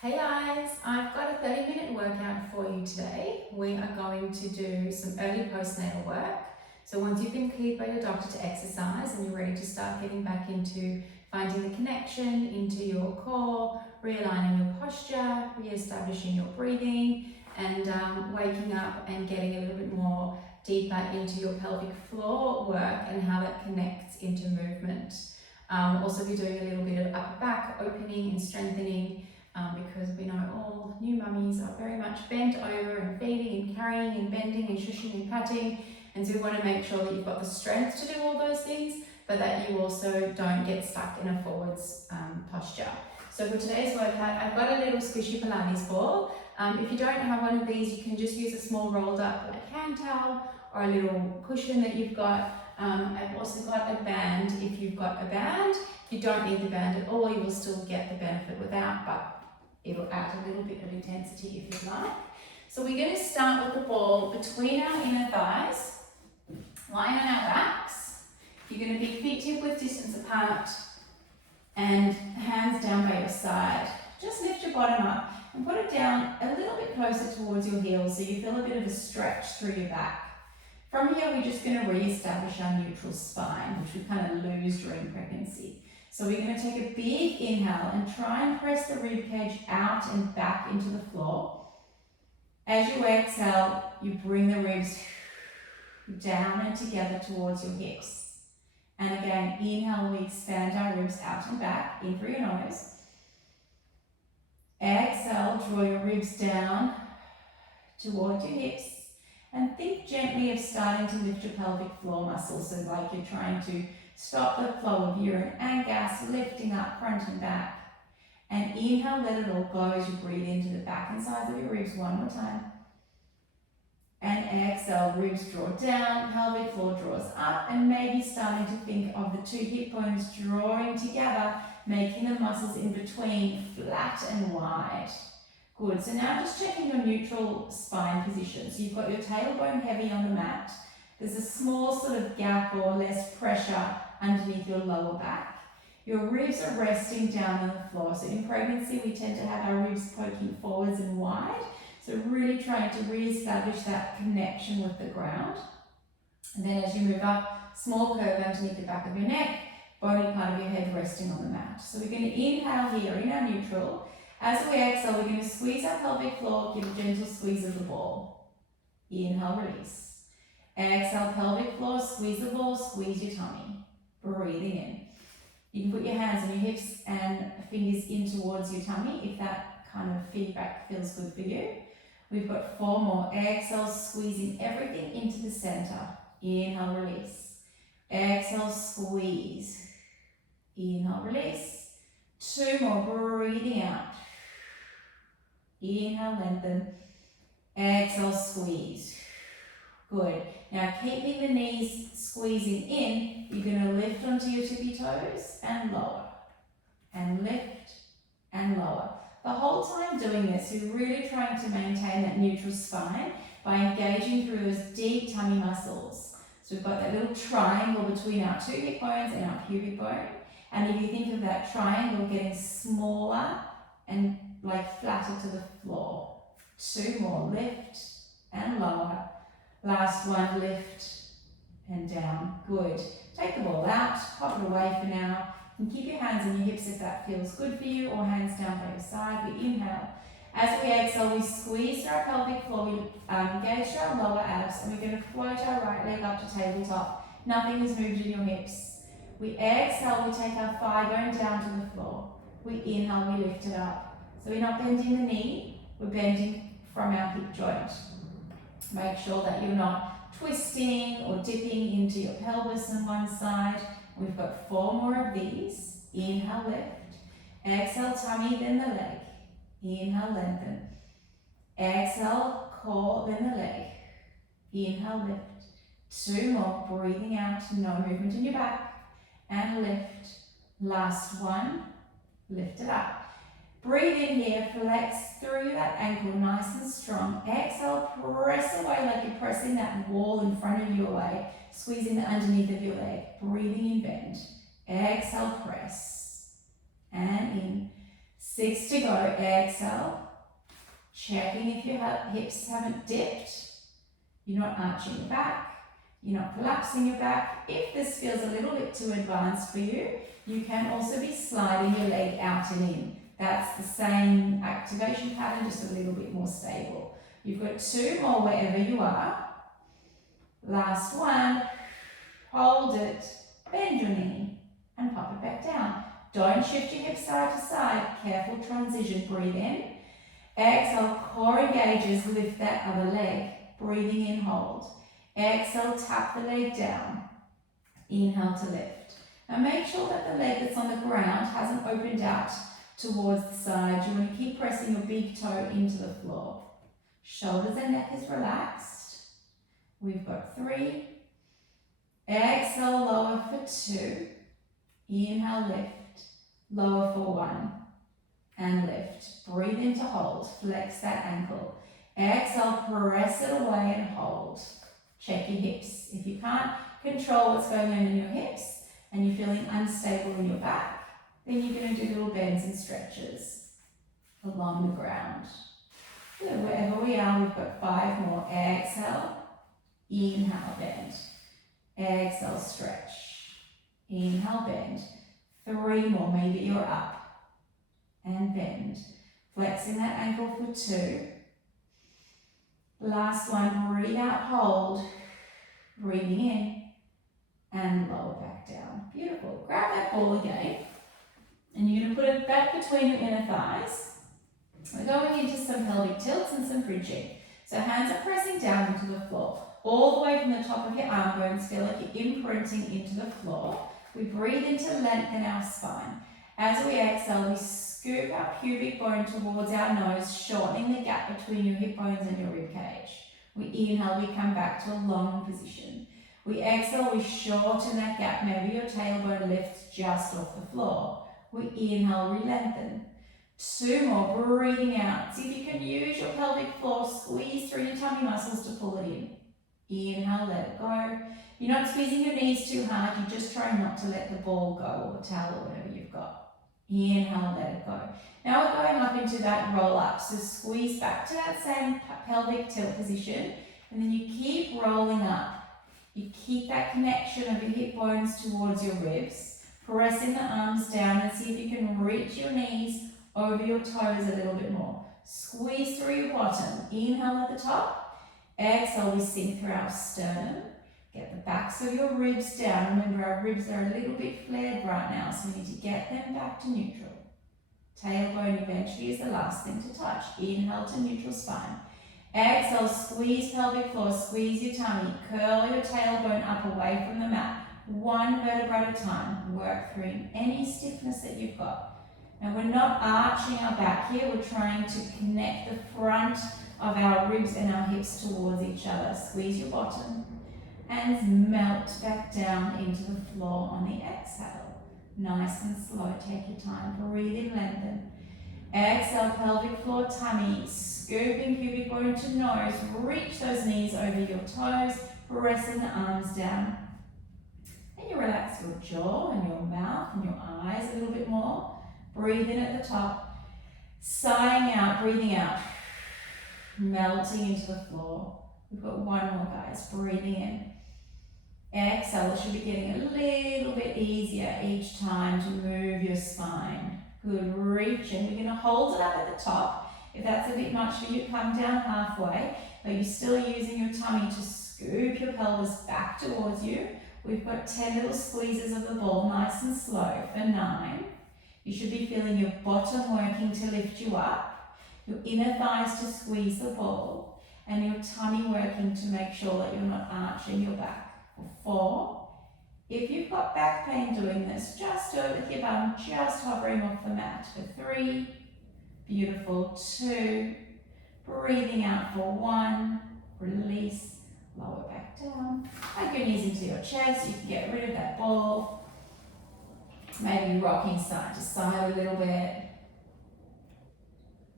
Hey guys, I've got a 30-minute workout for you today. We are going to do some early postnatal work. So once you've been cleared by your doctor to exercise and you're ready to start getting back into finding the connection into your core, realigning your posture, re-establishing your breathing, and waking up and getting a little bit more deeper into your pelvic floor work and how that connects into movement. We'll also be doing a little bit of upper back opening and strengthening, because we know all new mummies are very much bent over and feeding and carrying and bending and shushing and patting, and so we want to make sure that you've got the strength to do all those things, but that you also don't get stuck in a forwards posture. So for today's workout, I've got a little squishy Pilates ball. If you don't have one of these, you can just use a small rolled up like hand towel or a little cushion that you've got. I've also got a band if you've got a band. You don't need the band at all, you will still get the benefit without, but it'll add a little bit of intensity if you like. So we're going to start with the ball between our inner thighs, lying on our backs. You're going to be feet hip width distance apart and hands down by your side. Just lift your bottom up and put it down a little bit closer towards your heels so you feel a bit of a stretch through your back. From here, we're just going to re-establish our neutral spine, which we kind of lose during pregnancy. So we're going to take a big inhale and try and press the rib cage out and back into the floor. As you exhale, you bring the ribs down and together towards your hips. And again, inhale, we expand our ribs out and back, in through your nose. Exhale, draw your ribs down towards your hips. And think gently of starting to lift your pelvic floor muscles, so like you're trying to stop the flow of urine and gas, lifting up front and back. And inhale, let it all go as you breathe into the back and sides of your ribs one more time. And exhale, ribs draw down, pelvic floor draws up, and maybe starting to think of the two hip bones drawing together, making the muscles in between flat and wide. Good, so now just checking your neutral spine position. So you've got your tailbone heavy on the mat. There's a small sort of gap or less pressure underneath your lower back. Your ribs are resting down on the floor. So in pregnancy, we tend to have our ribs poking forwards and wide. So really trying to re-establish that connection with the ground. And then as you move up, small curve underneath the back of your neck, bony part of your head resting on the mat. So we're going to inhale here in our neutral. As we exhale, we're going to squeeze our pelvic floor, give a gentle squeeze of the ball. Inhale, release. Exhale, pelvic floor, squeeze the ball, squeeze your tummy. Breathing in. You can put your hands on your hips and fingers in towards your tummy if that kind of feedback feels good for you. We've got 4 more. Exhale, squeezing everything into the center. Inhale, release. Exhale, squeeze. Inhale, release. 2 more. Breathing out. Inhale, lengthen. Exhale, squeeze. Good. Now keeping the knees squeezing in, you're going to lift onto your tippy toes and lower. And lift and lower. The whole time doing this, you're really trying to maintain that neutral spine by engaging through those deep tummy muscles. So we've got that little triangle between our 2 hip bones and our pubic bone. And if you think of that triangle getting smaller and like flatter to the floor. 2 more, lift and lower. Last one, lift and down. Good. Take the ball out, pop it away for now. And keep your hands on your hips if that feels good for you, or hands down by your side. We inhale. As we exhale, we squeeze through our pelvic floor, we engage our lower abs, and we're going to float our right leg up to tabletop. Nothing has moved in your hips. We exhale, we take our thigh bone down to the floor. We inhale, we lift it up. So we're not bending the knee, we're bending from our hip joint. Make sure that you're not twisting or dipping into your pelvis on one side. We've got 4 more of these. Inhale, lift. Exhale, tummy, then the leg. Inhale, lengthen. Exhale, core, then the leg. Inhale, lift. 2 more. Breathing out, no movement in your back. And lift. Last one. Lift it up. Breathe in here, flex through that ankle nice and strong. Exhale, press away like you're pressing that wall in front of you away. Squeezing the underneath of your leg. Breathing in, bend. Exhale, press. And in. 6 to go. Exhale. Checking if your hips haven't dipped. You're not arching your back. You're not collapsing your back. If this feels a little bit too advanced for you, you can also be sliding your leg out and in. That's the same activation pattern, just a little bit more stable. You've got 2 more wherever you are. Last one. Hold it, bend your knee, and pop it back down. Don't shift your hips side to side. Careful transition. Breathe in. Exhale, core engages, lift that other leg. Breathing in, hold. Exhale, tap the leg down. Inhale to lift. Now make sure that the leg that's on the ground hasn't opened out towards the side. You want to keep pressing your big toe into the floor. Shoulders and neck is relaxed. We've got 3. Exhale, lower for 2. Inhale, lift. Lower for 1. And lift. Breathe in to hold. Flex that ankle. Exhale, press it away and hold. Check your hips. If you can't control what's going on in your hips and you're feeling unstable in your back, then you're going to do little bends and stretches along the ground. Good. Wherever we are, we've got 5 more. Exhale. Inhale, bend. Exhale, stretch. Inhale, bend. 3 more. Maybe you're up. And bend. Flexing that ankle for 2. Last one. Breathe out, hold. Breathing in. And lower back down. Beautiful. Grab that ball again. And you're going to put it back between your inner thighs. We're going into some pelvic tilts and some bridging. So hands are pressing down into the floor. All the way from the top of your arm bones, feel like you're imprinting into the floor. We breathe in to lengthen our spine. As we exhale, we scoop our pubic bone towards our nose, shortening the gap between your hip bones and your rib cage. We inhale, we come back to a long position. We exhale, we shorten that gap. Maybe your tailbone lifts just off the floor. We inhale, we lengthen. 2 more, breathing out. See if you can use your pelvic floor, squeeze through your tummy muscles to pull it in. Inhale, let it go. You're not squeezing your knees too hard, you're just trying not to let the ball go or the towel or whatever you've got. Inhale, let it go. Now we're going up into that roll up, so squeeze back to that same pelvic tilt position, and then you keep rolling up. You keep that connection of your hip bones towards your ribs, pressing the arms down and see if you can reach your knees over your toes a little bit more. Squeeze through your bottom. Inhale at the top. Exhale, we sink through our sternum. Get the backs of your ribs down. Remember, our ribs are a little bit flared right now, so we need to get them back to neutral. Tailbone eventually is the last thing to touch. Inhale to neutral spine. Exhale, squeeze pelvic floor, squeeze your tummy. Curl your tailbone up away from the mat. 1 vertebra at a time. Work through any stiffness that you've got. Now we're not arching our back here, we're trying to connect the front of our ribs and our hips towards each other. Squeeze your bottom and melt back down into the floor on the exhale. Nice and slow, take your time. Breathe in, lengthen. Exhale, pelvic floor, tummy, scooping pubic bone to nose. Reach those knees over your toes, pressing the arms down. And you relax your jaw and your mouth and your eyes a little bit more. Breathe in at the top, sighing out, breathing out, melting into the floor. We've got 1 more, guys. Breathing in. Exhale, it should be getting a little bit easier each time to move your spine. Good, reach in. We're going to hold it up at the top. If that's a bit much for you, come down halfway, but you're still using your tummy to scoop your pelvis back towards you. We've got 10 little squeezes of the ball, nice and slow, for 9. You should be feeling your bottom working to lift you up, your inner thighs to squeeze the ball, and your tummy working to make sure that you're not arching your back. For 4. If you've got back pain doing this, just do it with your bum, just hovering off the mat. For 3. Beautiful. 2. Breathing out for 1. Release. Lower back down. Hug your knees into your chest. You can get rid of that ball. Maybe rocking side to side a little bit.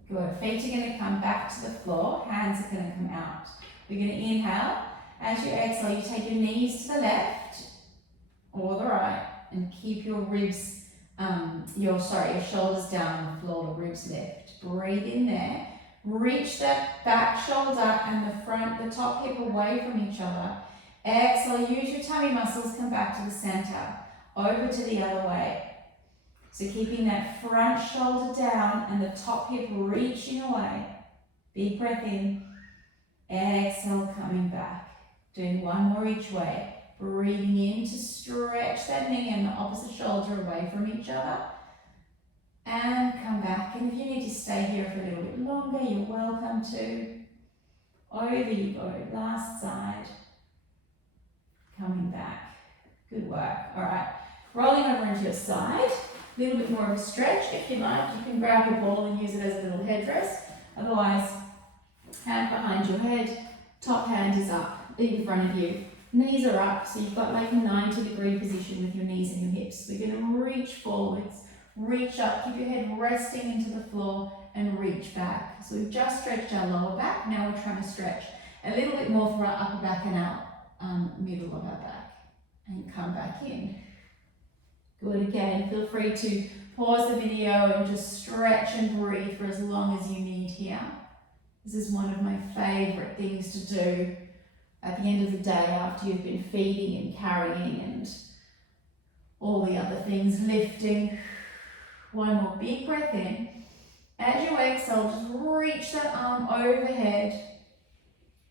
Good. Feet are going to come back to the floor. Hands are going to come out. We're going to inhale. As you exhale, you take your knees to the left or the right and keep your ribs your shoulders down on the floor, the ribs lift. Breathe in there. Reach that back shoulder and the top hip away from each other. Exhale, use your tummy muscles, come back to the center. Over to the other way. So keeping that front shoulder down and the top hip reaching away. Big breath in. Exhale, coming back. Doing one more each way. Breathing in to stretch that knee and the opposite shoulder away from each other. And come back. And if you need to stay here for a little bit longer, you're welcome to. Over you go. Last side. Coming back. Good work. All right. Rolling over into your side. A little bit more of a stretch. If you like, you can grab your ball and use it as a little headrest. Otherwise, hand behind your head. Top hand is up in front of you. Knees are up, so you've got like a 90-degree position with your knees and your hips. We're going to reach forwards, reach up, keep your head resting into the floor and reach back. So we've just stretched our lower back, now we're trying to stretch a little bit more for our upper back and our middle of our back. And come back in. Good, again, feel free to pause the video and just stretch and breathe for as long as you need here. This is one of my favourite things to do at the end of the day after you've been feeding and carrying and all the other things, lifting. One more big breath in. As you exhale, just reach that arm overhead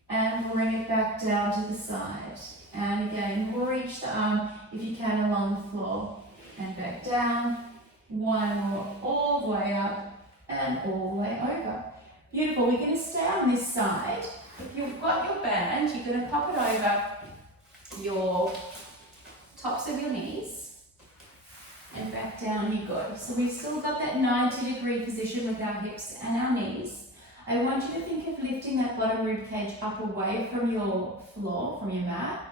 and bring it back down to the side. And again, reach the arm if you can along the floor and back down. One more, all the way up and all the way over. Beautiful. We're going to stay on this side. If you've got your band, you're going to pop it over your tops of your knees and back down you go. So we've still got that 90-degree position with our hips and our knees. I want you to think of lifting that bottom rib cage up away from your floor, from your mat,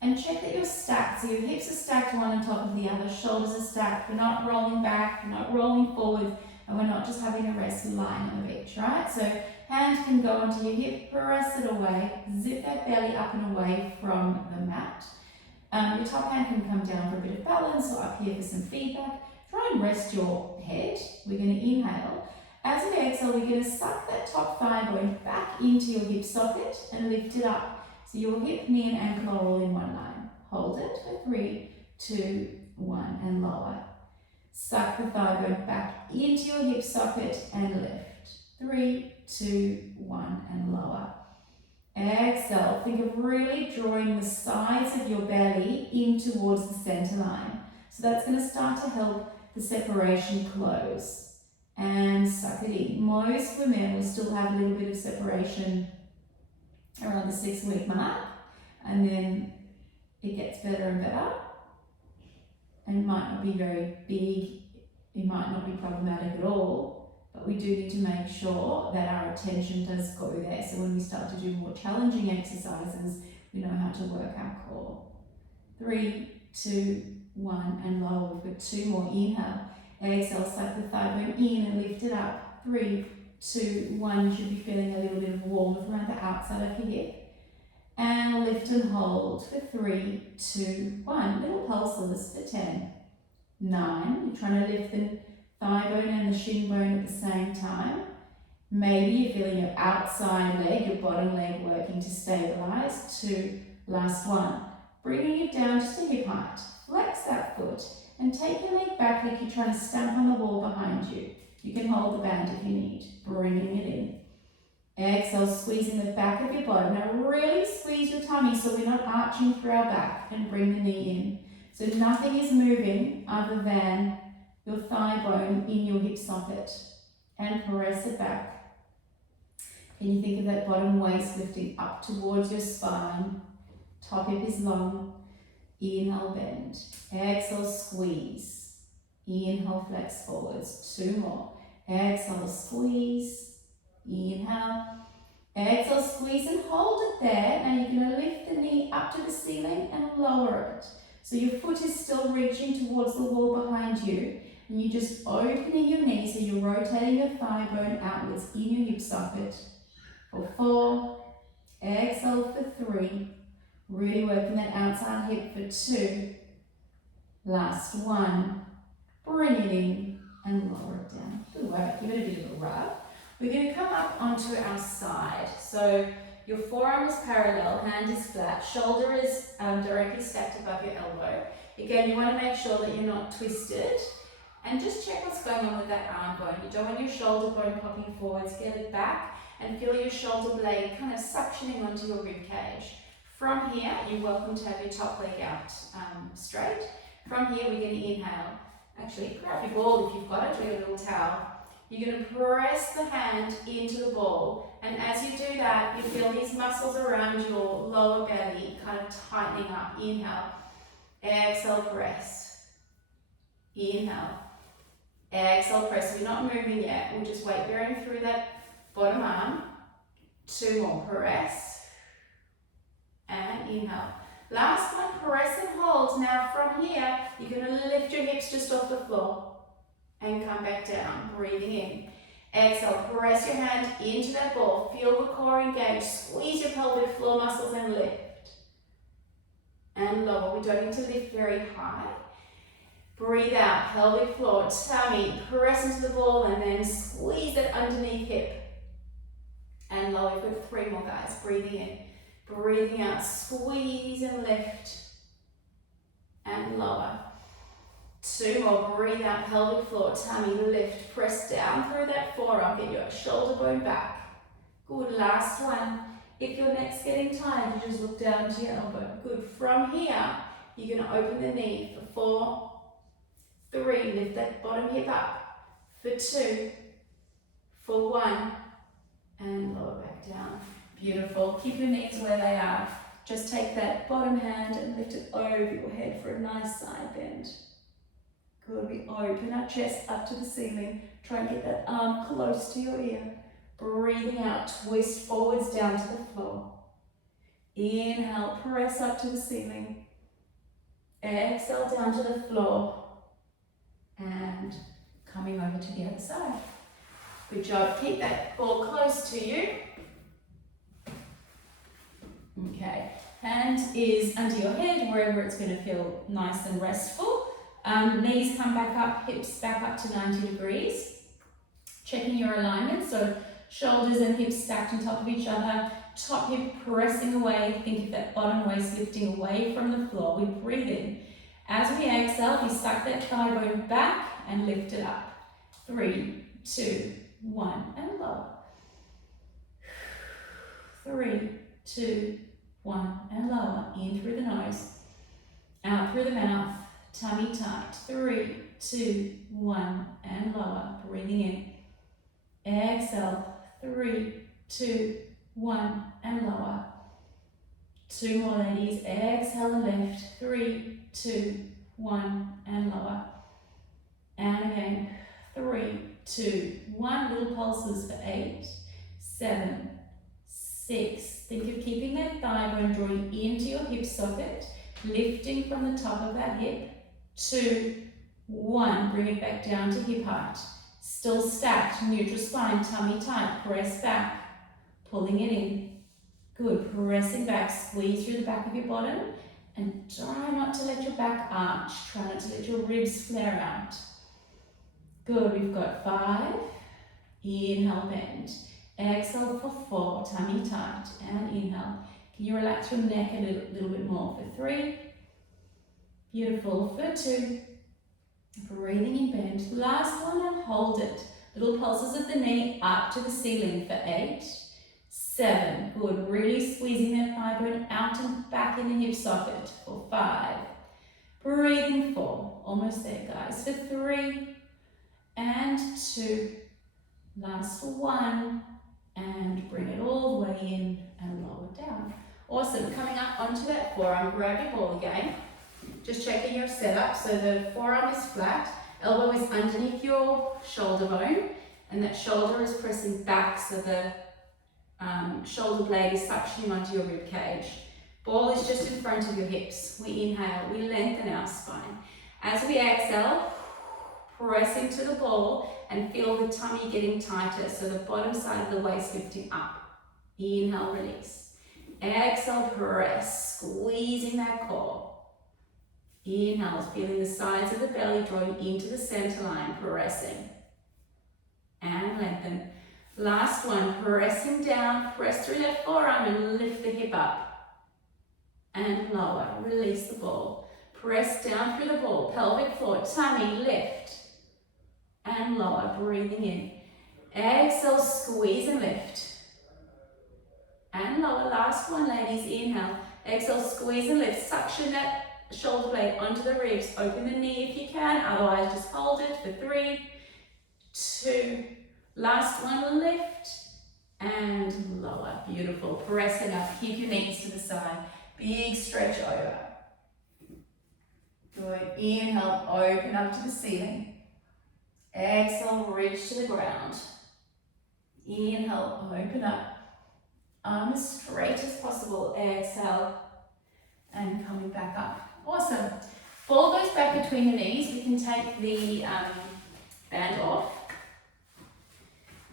and check that you're stacked. So your hips are stacked one on top of the other, shoulders are stacked. We're not rolling back, we're not rolling forward, and we're not just having a rest lying on the beach, right? So hand can go onto your hip, press it away, zip that belly up and away from the mat. Your top hand can come down for a bit of balance or up here for some feedback. Try and rest your head. We're going to inhale. As we exhale, we're going to suck that top thigh bone back into your hip socket and lift it up. So your hip, knee and ankle are all in one line. Hold it for 3, 2, 1 and lower. Suck the thigh bone back into your hip socket and lift. 3, 2, 1 and lower. Exhale. Think of really drawing the sides of your belly in towards the center line. So that's going to start to help the separation close. And suck it in. Most women will still have a little bit of separation around the 6-week mark, and then it gets better and better. And it might not be very big, it might not be problematic at all, but we do need to make sure that our attention does go there. So when we start to do more challenging exercises, we know how to work our core. 3, 2, 1 and lower. We've got 2 more. Inhale. Exhale, suck the thigh bone in and lift it up. 3, 2, 1. You should be feeling a little bit of warmth around the outside of your hip. And lift and hold for 3, 2, 1. Little pulses for 10, 9. You're trying to lift the thigh bone and the shin bone at the same time. Maybe you're feeling your outside leg, your bottom leg working to stabilize. 2, last 1. Bringing it down just to hip height. Flex that foot and take your leg back like you're trying to stamp on the wall behind you. You can hold the band if you need. Bringing it in. Exhale, squeezing the back of your bottom. Now really squeeze your tummy so we're not arching through our back, and bring the knee in. So nothing is moving other than your thigh bone in your hip socket. And press it back. Can you think of that bottom waist lifting up towards your spine? Top hip is long. Inhale, bend. Exhale, squeeze. Inhale, flex forwards. 2 more. Exhale, squeeze. Inhale. Exhale, squeeze and hold it there. Now you're going to lift the knee up to the ceiling and lower it. So your foot is still reaching towards the wall behind you. And you're just opening your knee, so you're rotating your thigh bone outwards in your hip socket. For 4. Exhale for 3. Really working that outside hip for 2. Last 1. Bring it in and lower it down. Good work. Give it a bit of a rub. We're going to come up onto our side. So your forearm is parallel, hand is flat, shoulder is directly stacked above your elbow. Again, you want to make sure that you're not twisted. And just check what's going on with that arm bone. You don't want your shoulder bone popping forwards. Get it back and feel your shoulder blade kind of suctioning onto your rib cage. From here, you're welcome to have your top leg out straight. From here, we're going to inhale. Actually, grab your ball if you've got it, or your little towel. You're going to press the hand into the ball. And as you do that, you feel these muscles around your lower belly kind of tightening up. Inhale. Exhale, press. Inhale. Exhale, press. So you're not moving yet. We'll just weight bearing through that bottom arm. 2 more. Press. And inhale. Last one, press and hold. Now from here, you're going to lift your hips just off the floor and come back down, breathing in. Exhale, press your hand into that ball. Feel the core engage. Squeeze your pelvic floor muscles and lift. And lower. We don't need to lift very high. Breathe out, pelvic floor, tummy. Press into the ball and then squeeze that underneath hip. And lower. We've got 3 more, guys. Breathing in. Breathing out, squeeze and lift, and lower. 2 more, breathe out, pelvic floor, tummy, lift, press down through that forearm, get your shoulder bone back. Good, last one. If your neck's getting tired, you just look down to your elbow. Good, from here, you're gonna open the knee for 4, 3, lift that bottom hip up, for 2, for 1, and lower back down. Beautiful. Keep your knees where they are. Just take that bottom hand and lift it over your head for a nice side bend. Good. We open our chest up to the ceiling. Try and get that arm close to your ear. Breathing out, twist forwards down to the floor. Inhale, press up to the ceiling. Exhale down to the floor. And coming over to the other side. Good job. Keep that ball close to you. Okay, hand is under your head, wherever it's going to feel nice and restful. Knees come back up, hips back up to 90 degrees. Checking your alignment, so shoulders and hips stacked on top of each other. Top hip pressing away. Think of that bottom waist lifting away from the floor. We breathe in. As we exhale, we suck that thigh bone back and lift it up. 3, 2, 1, and lower. 3, 2, 1, and lower. In through the nose, out through the mouth, tummy tight. 3, 2, 1, and lower. Breathing in. Exhale. 3, 2, 1, and lower. 2 more, ladies. Exhale and lift. 3, 2, 1, and lower. And again. 3, 2, 1. Little pulses for 8, 7, 6. Think of keeping that thigh bone drawing into your hip socket, lifting from the top of that hip. 2, 1. Bring it back down to hip height. Still stacked, neutral spine, tummy tight. Press back, pulling it in. Good. Pressing back, squeeze through the back of your bottom, and try not to let your back arch. Try not to let your ribs flare out. Good. We've got 5. Inhale, bend. Exhale for 4, tummy tight, and inhale. Can you relax your neck a little bit more for 3? Beautiful. For 2. Breathing in, bend. Last one, and hold it. Little pulses of the knee up to the ceiling for 8, 7. Good. Really squeezing that thigh bone out and back in the hip socket for 5. Breathing 4. Almost there, guys. For 3 and 2. Last 1. And bring it all the way in and lower down. Awesome. Coming up onto that forearm, grab your ball again. Just checking your setup. So the forearm is flat, elbow is underneath your shoulder bone, and that shoulder is pressing back, so the shoulder blade is suctioning onto your rib cage. Ball is just in front of your hips. We inhale, we lengthen our spine. As we exhale, press into the ball and feel the tummy getting tighter, so the bottom side of the waist lifting up. Inhale, release. Exhale, press, squeezing that core. Inhale, feeling the sides of the belly drawing into the center line, pressing. And lengthen. Last one, pressing down, press through that forearm and lift the hip up. And lower, release the ball. Press down through the ball, pelvic floor, tummy, lift. And lower, breathing in. Exhale, squeeze and lift. And lower, last one ladies, inhale. Exhale, squeeze and lift, suction that shoulder blade onto the ribs. Open the knee if you can, otherwise just hold it for 3, 2, last one, lift and lower. Beautiful. Pressing up, keep your knees to the side. Big stretch over. Good. Inhale, open up to the ceiling. Exhale, reach to the ground. Inhale, open up. Arms as straight as possible. Exhale, and coming back up. Awesome. Ball goes back between your knees. We can take the band off.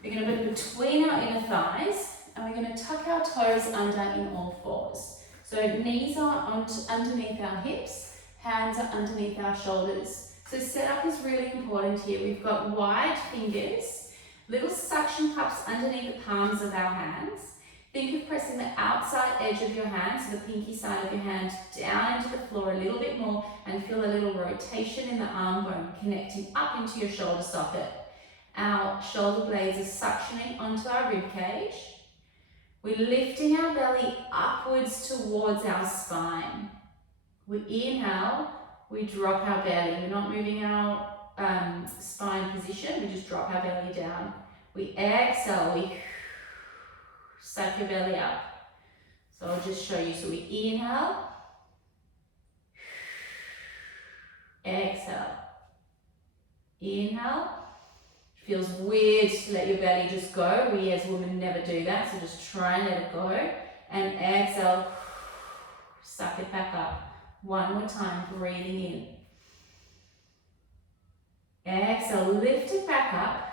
We're going to put it between our inner thighs, and we're going to tuck our toes under in all fours. So knees are underneath our hips, hands are underneath our shoulders. So setup is really important here. We've got wide fingers, little suction cups underneath the palms of our hands. Think of pressing the outside edge of your hand, so the pinky side of your hand, down into the floor a little bit more, and feel a little rotation in the arm bone connecting up into your shoulder socket. Our shoulder blades are suctioning onto our rib cage. We're lifting our belly upwards towards our spine. We inhale, we drop our belly. We're not moving our spine position, we just drop our belly down. We exhale, we suck your belly up. So I'll just show you. So we inhale, exhale, inhale. Feels weird to let your belly just go. We as women never do that, so just try and let it go. And exhale, suck it back up. One more time, breathing in. Exhale, lift it back up.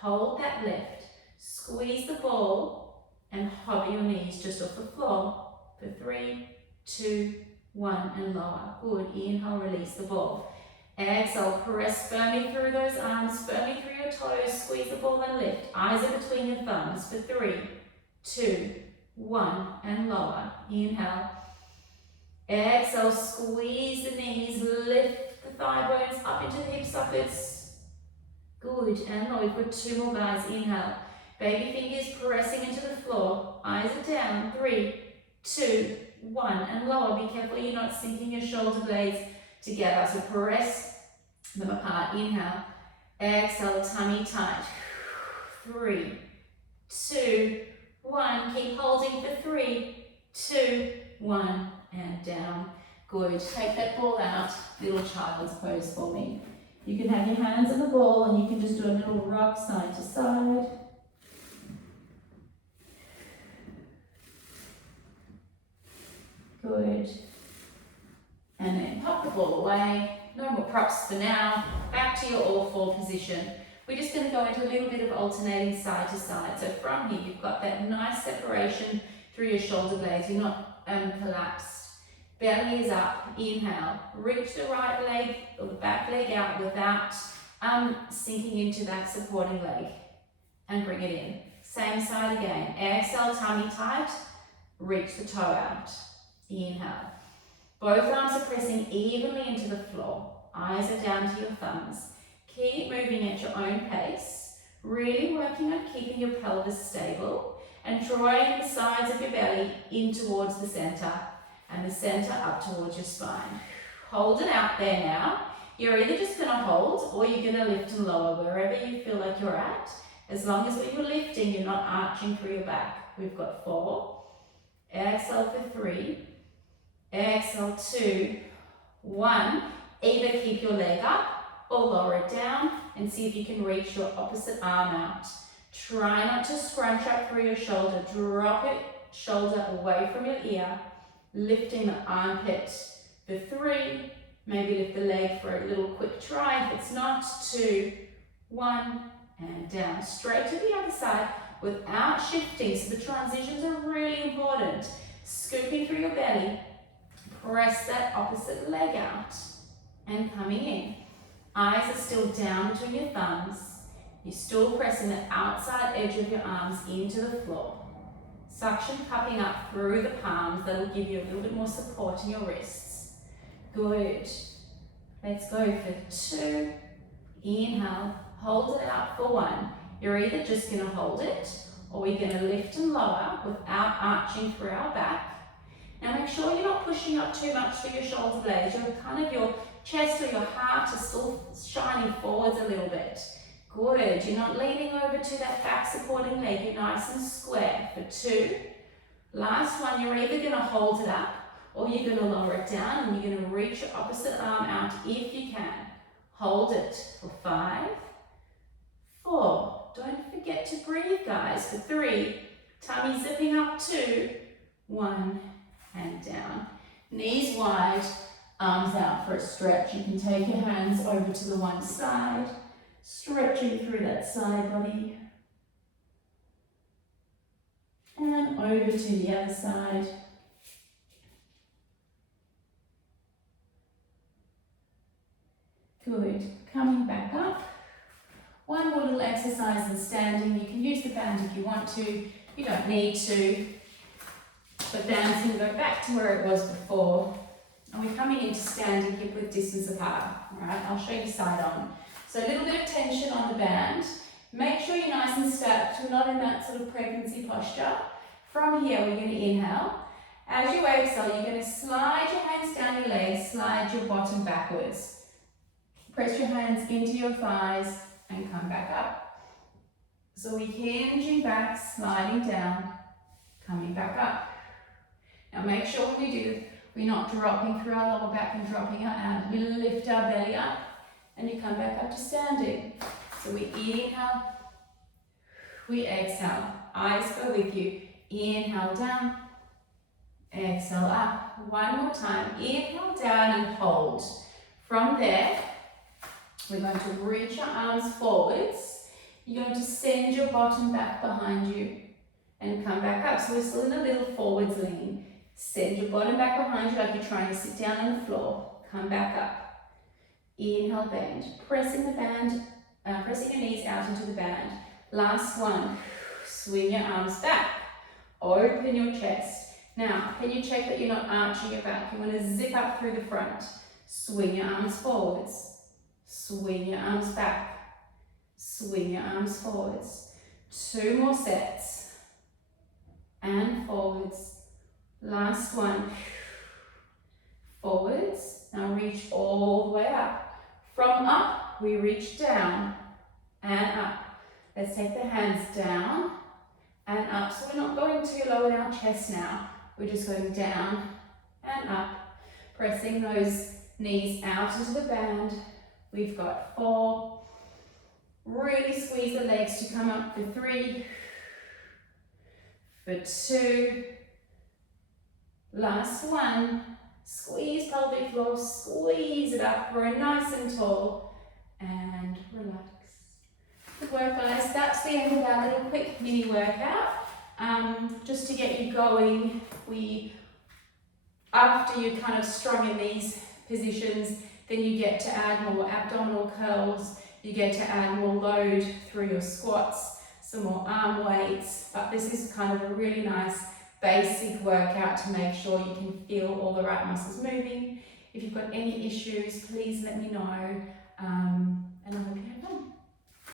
Hold that lift. Squeeze the ball and hover your knees just off the floor for 3, 2, 1, and lower. Good. Inhale, release the ball. Exhale, press firmly through those arms, firmly through your toes, squeeze the ball and lift. Eyes are between your thumbs for 3, 2, 1, and lower. Inhale. Exhale, squeeze the knees, lift the thigh bones up into the hip sockets. Good, and lower. We've got 2 more guys. Inhale. Baby fingers pressing into the floor. Eyes are down. 3, 2, 1, and lower. Be careful you're not sinking your shoulder blades together. So press them apart. Inhale. Exhale, tummy tight. 3, 2, 1. Keep holding for 3, 2, 1, and down. Good. Take that ball out. Little child's pose for me. You can have your hands on the ball and you can just do a little rock side to side. Good. And then pop the ball away. No more props for now. Back to your all-four position. We're just going to go into a little bit of alternating side to side. So from here, you've got that nice separation through your shoulder blades. You're not collapsed. Belly is up. Inhale. Reach the right leg or the back leg out without sinking into that supporting leg. And bring it in. Same side again. Exhale, tummy tight. Reach the toe out. Inhale. Both arms are pressing evenly into the floor. Eyes are down to your thumbs. Keep moving at your own pace. Really working on keeping your pelvis stable and drawing the sides of your belly in towards the center and the center up towards your spine. Hold it out there now. You're either just going to hold or you're going to lift and lower wherever you feel like you're at. As long as when you're lifting, you're not arching through your back. We've got 4. Exhale for 3. Exhale, 2, 1. Either keep your leg up or lower it down and see if you can reach your opposite arm out. Try not to scrunch up through your shoulder. Drop your shoulder away from your ear, lifting the armpit for 3. Maybe lift the leg for a little quick try. If it's not, 2, 1, and down. Straight to the other side without shifting. So the transitions are really important. Scooping through your belly. press that opposite leg out and coming in. Eyes are still down between your thumbs. You're still pressing the outside edge of your arms into the floor. Suction cupping up through the palms. That'll give you a little bit more support in your wrists. Good. Let's go for 2. Inhale, hold it out for 1. You're either just going to hold it or we're going to lift and lower without arching through our back. Now make sure you're not pushing up too much through your shoulder blades. Your chest or your heart is still shining forwards a little bit. Good. You're not leaning over to that back supporting leg. You're nice and square for 2. Last one, you're either going to hold it up or you're going to lower it down and you're going to reach your opposite arm out if you can. Hold it for 5, 4. Don't forget to breathe, guys, for 3. Tummy zipping up 2, 1, and down. Knees wide, arms out for a stretch. You can take your hands over to the one side, stretching through that side body. And over to the other side. Good. Coming back up. One more little exercise in standing. You can use the band if you want to. You don't need to. But bouncing, go back to where it was before. And we're coming into standing hip width distance apart. Alright, I'll show you side on. So a little bit of tension on the band. Make sure you're nice and stacked. We're not in that sort of pregnancy posture. From here, we're going to inhale. As you exhale, you're going to slide your hands down your legs, slide your bottom backwards. Press your hands into your thighs and come back up. So we're hinging back, sliding down, coming back up. Now make sure when we do, we're not dropping through our lower back and dropping our arms. We lift our belly up and you come back up to standing. So we inhale, we exhale. Eyes go with you. Inhale down, exhale up. One more time. Inhale down and hold. From there, we're going to reach our arms forwards. You're going to send your bottom back behind you and come back up. So we're still in a little forwards lean. Send your bottom back behind you like you're trying to sit down on the floor. Come back up. Inhale, bend. Pressing the band, pressing your knees out into the band. Last one. Swing your arms back. Open your chest. Now, can you check that you're not arching your back? You want to zip up through the front. Swing your arms forwards. Swing your arms back. Swing your arms forwards. 2 more sets. And forwards. Last one. Forwards. Now reach all the way up. From up, we reach down and up. Let's take the hands down and up. So we're not going too low in our chest now. We're just going down and up. Pressing those knees out into the band. We've got 4. Really squeeze the legs to come up for 3. For 2. Last one. Squeeze pelvic floor, squeeze it up, grow nice and tall, and relax. Good work, guys. That's the end of our little quick mini workout. Just to get you going, after you've kind of strung in these positions, then you get to add more abdominal curls, you get to add more load through your squats, some more arm weights, but this is kind of a really nice basic workout to make sure you can feel all the right muscles moving. If you've got any issues, please let me know, and I hope you have fun.